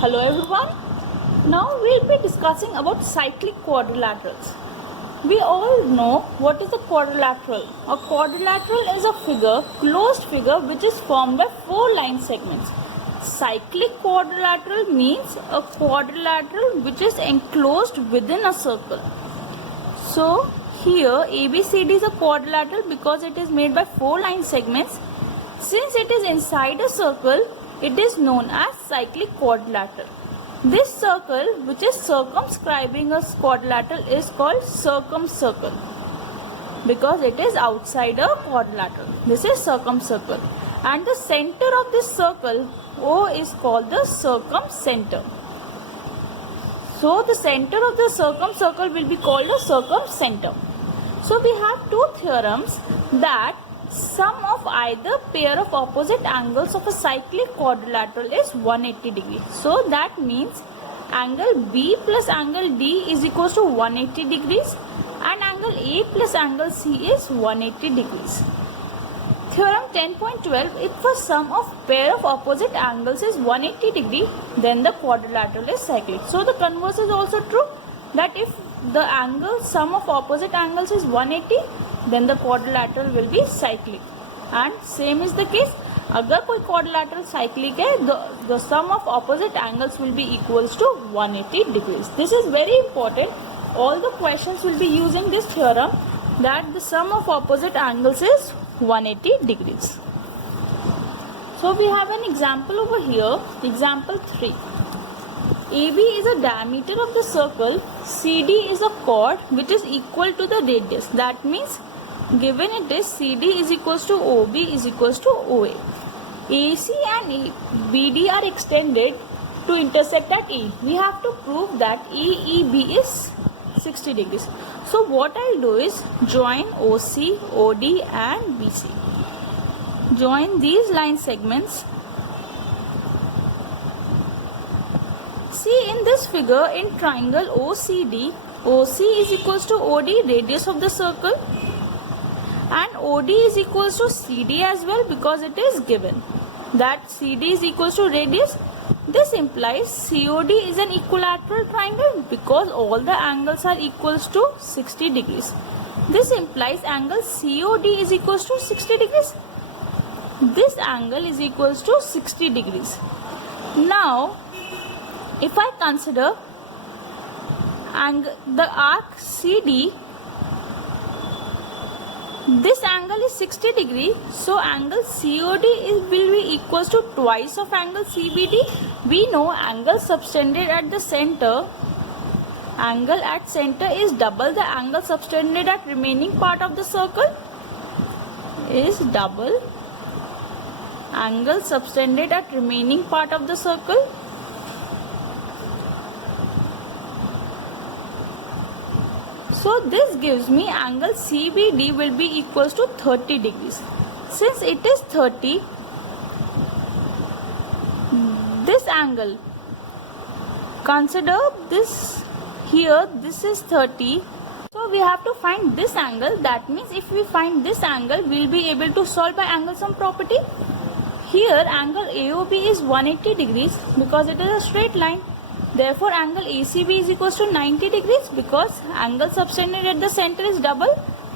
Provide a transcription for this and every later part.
Hello everyone. Now we'll be discussing about cyclic quadrilaterals. We all know what is a quadrilateral. A quadrilateral is a closed figure which is formed by 4 line segments. Cyclic quadrilateral means a quadrilateral which is enclosed within a circle. So here ABCD is a quadrilateral because it is made by 4 line segments. Since it is inside a circle, it is known as cyclic quadrilateral. This circle which is circumscribing a quadrilateral is called circumcircle because it is outside a quadrilateral. This is circumcircle, and the center of this circle O is called the circumcenter. So the center of the circumcircle will be called a circumcenter. So we have two theorems that sum of either pair of opposite angles of a cyclic quadrilateral is 180 degrees. So that means angle B plus angle D is equals to 180 degrees and angle A plus angle C is 180 degrees. Theorem 10.12, if a sum of pair of opposite angles is 180 degree, then the quadrilateral is cyclic. So the converse is also true, that if the angle sum of opposite angles is 180, then the quadrilateral will be cyclic. And same is the case, अगर कोई quadrilateral cyclic है, the sum of opposite angles will be equals to 180 degrees. This is very important. All the questions will be using this theorem that the sum of opposite angles is 180 degrees. So we have an example over here. Example 3. AB is the diameter of the circle. CD is a chord which is equal to the radius. That means given it is CD is equals to OB is equals to OA. AC and BD are extended to intersect at E. We have to prove that EEB is 60 degrees. So what I'll do is join OC, OD and BC. Join these line segments. See in this figure, in triangle OCD, OC is equals to OD, radius of the circle, and OD is equals to CD as well because it is given that CD is equals to radius. This implies COD is an equilateral triangle because all the angles are equals to 60 degrees. This implies angle COD is equals to 60 degrees. This angle is equals to 60 degrees. Now, if I consider the arc CD, this angle is 60 degree, so angle COD will be equals to twice of angle CBD. We know angle subtended at the center, angle at center is double the angle subtended at remaining part of the circle, is double angle subtended at remaining part of the circle. So this gives me angle CBD will be equals to 30 degrees. Since it is 30, this angle, consider this here, this is 30. So we have to find this angle. That means if we find this angle, we will be able to solve by angle sum property. Here angle AOB is 180 degrees because it is a straight line. Therefore, angle ACB is equals to 90 degrees because angle subtended at the center is double.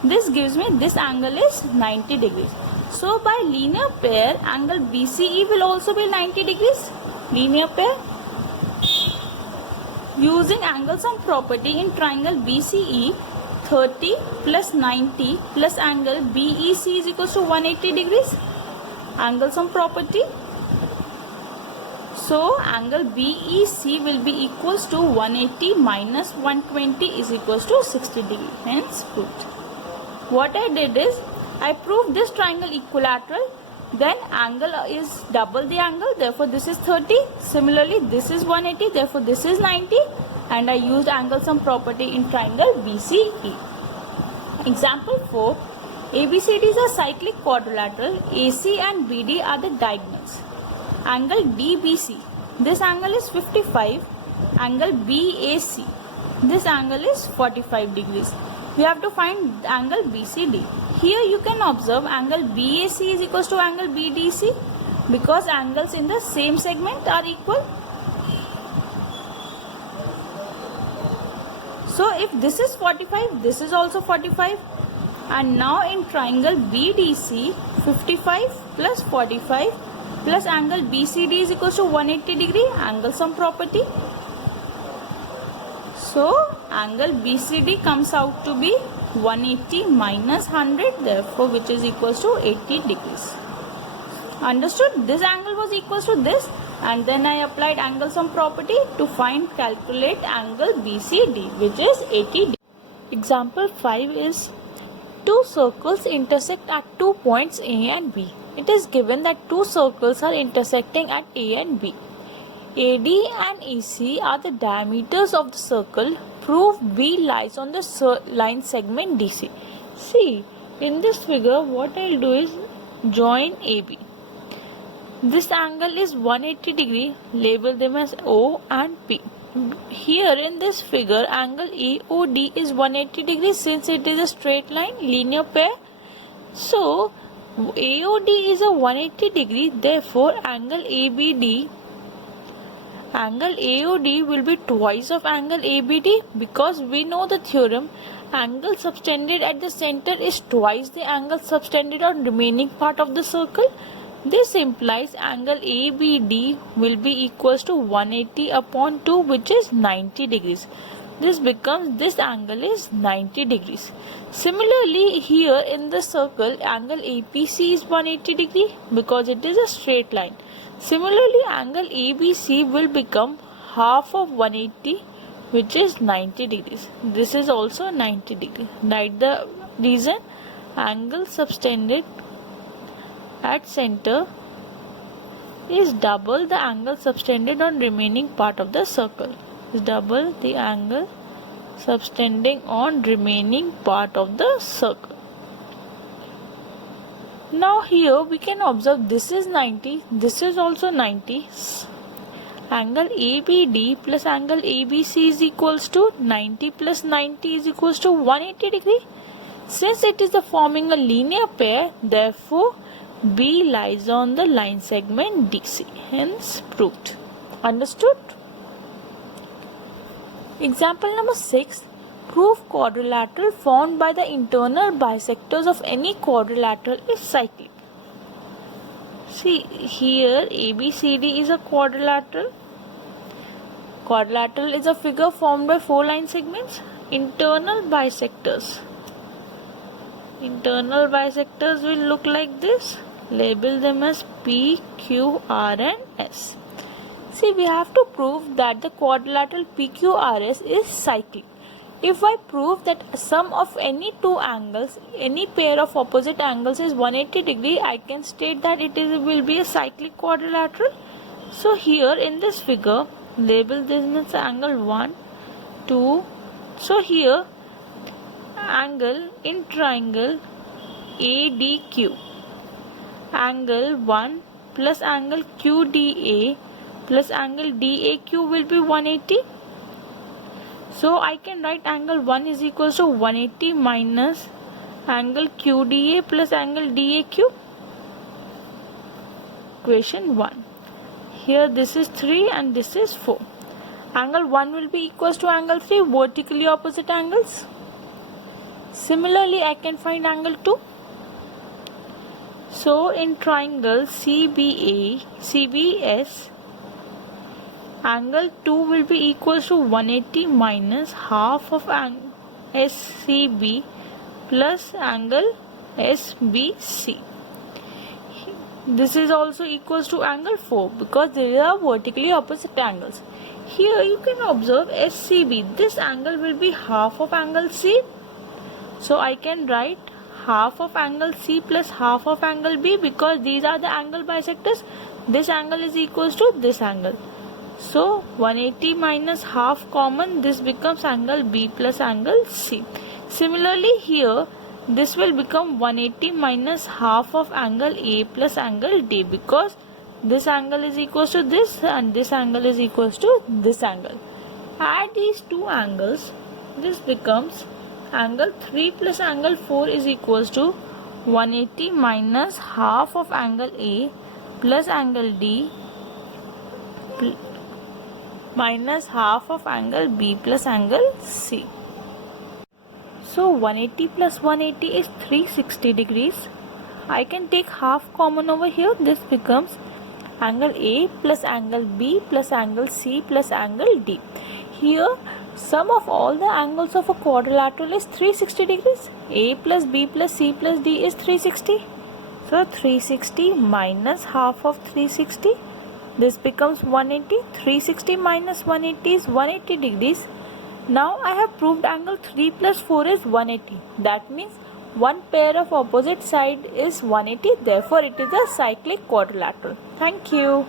This gives me this angle is 90 degrees. So, by linear pair, angle BCE will also be 90 degrees. Linear pair. Using angle sum property in triangle BCE, 30 plus 90 plus angle BEC is equals to 180 degrees. Angle sum property. So, angle BEC will be equals to 180 minus 120 is equals to 60 degree. Hence, proved. What I did is, I proved this triangle equilateral, then angle is double the angle, therefore this is 30. Similarly, this is 180, therefore this is 90. And I used angle sum property in triangle BCE. Example 4. ABCD is a cyclic quadrilateral. AC and BD are the diagonals. Angle DBC, this angle is 55. Angle BAC, this angle is 45 degrees. We have to find angle BCD. Here you can observe angle BAC is equals to angle BDC because angles in the same segment are equal. if this is 45, this is also 45. And now in triangle BDC, 55 plus 45 plus angle BCD is equals to 180 degree, angle sum property. So angle BCD comes out to be 180 minus 100, therefore which is equals to 80 degrees. Understood? This angle was equals to this, and then I applied angle sum property to calculate angle BCD, which is 80 degrees. Example 5 is two circles intersect at 2 points A and B. It is given that two circles are intersecting at A and B. AD and AC are the diameters of the circle. Prove B lies on the line segment DC. See, in this figure, what I will do is join AB. This angle is 180 degree. Label them as O and P. Here in this figure, angle AOD is 180 degrees since it is a straight line, linear pair. So, AOD is a 180 degree. Therefore, angle AOD will be twice of angle ABD, because we know the theorem, angle subtended at the center is twice the angle subtended on remaining part of the circle. This implies angle ABD will be equals to 180 upon 2, which is 90 degrees. This becomes, this angle is 90 degrees. Similarly, here in the circle, angle APC is 180 degree because it is a straight line. Similarly, angle ABC will become half of 180, which is 90 degrees. This is also 90 degrees. Write the reason. Angle subtended at center is double the angle subtended on remaining part of the circle. Is double the angle subtending on remaining part of the circle. Now here we can observe this is 90, this is also 90. Angle ABD plus angle ABC is equals to 90 plus 90 is equals to 180 degree. Since it is forming a linear pair, therefore B lies on the line segment DC. Hence proved. Understood? Example number 6. Prove quadrilateral formed by the internal bisectors of any quadrilateral is cyclic. See, here ABCD is a quadrilateral. Quadrilateral is a figure formed by 4 line segments. Internal bisectors. Internal bisectors will look like this. Label them as P, Q, R and S. See, we have to prove that the quadrilateral PQRS is cyclic. If I prove that sum of any two angles, any pair of opposite angles is 180 degree, I can state that it will be a cyclic quadrilateral. So here in this figure, label this as angle 1, 2. So here, angle in triangle ADQ, angle 1 plus angle QDA plus angle DAQ will be 180. So I can write angle 1 is equals to 180 minus angle QDA plus angle DAQ. Equation 1. Here this is 3 and this is 4. Angle 1 will be equals to angle 3, vertically opposite angles. Similarly, I can find angle 2. So in triangle CBS, angle 2 will be equals to 180 minus half of angle SCB plus angle SBC. This is also equals to angle 4 because they are vertically opposite angles. Here you can observe SCB. This angle will be half of angle C. So I can write half of angle C plus half of angle B because these are the angle bisectors. This angle is equals to this angle. So 180 minus half common, this becomes angle B plus angle C. Similarly here, this will become 180 minus half of angle A plus angle D because this angle is equals to this and this angle is equals to this angle. Add these two angles, this becomes angle 3 plus angle 4 is equals to 180 minus half of angle A plus angle D minus half of angle B plus angle C. So 180 plus 180 is 360 degrees. I can take half common over here. This becomes angle A plus angle B plus angle C plus angle D. Here sum of all the angles of a quadrilateral is 360 degrees. A plus B plus C plus D is 360. So 360 minus half of 360. This becomes 180. 360 minus 180 is 180 degrees. Now I have proved angle 3 plus 4 is 180. That means one pair of opposite side is 180. Therefore it is a cyclic quadrilateral. Thank you.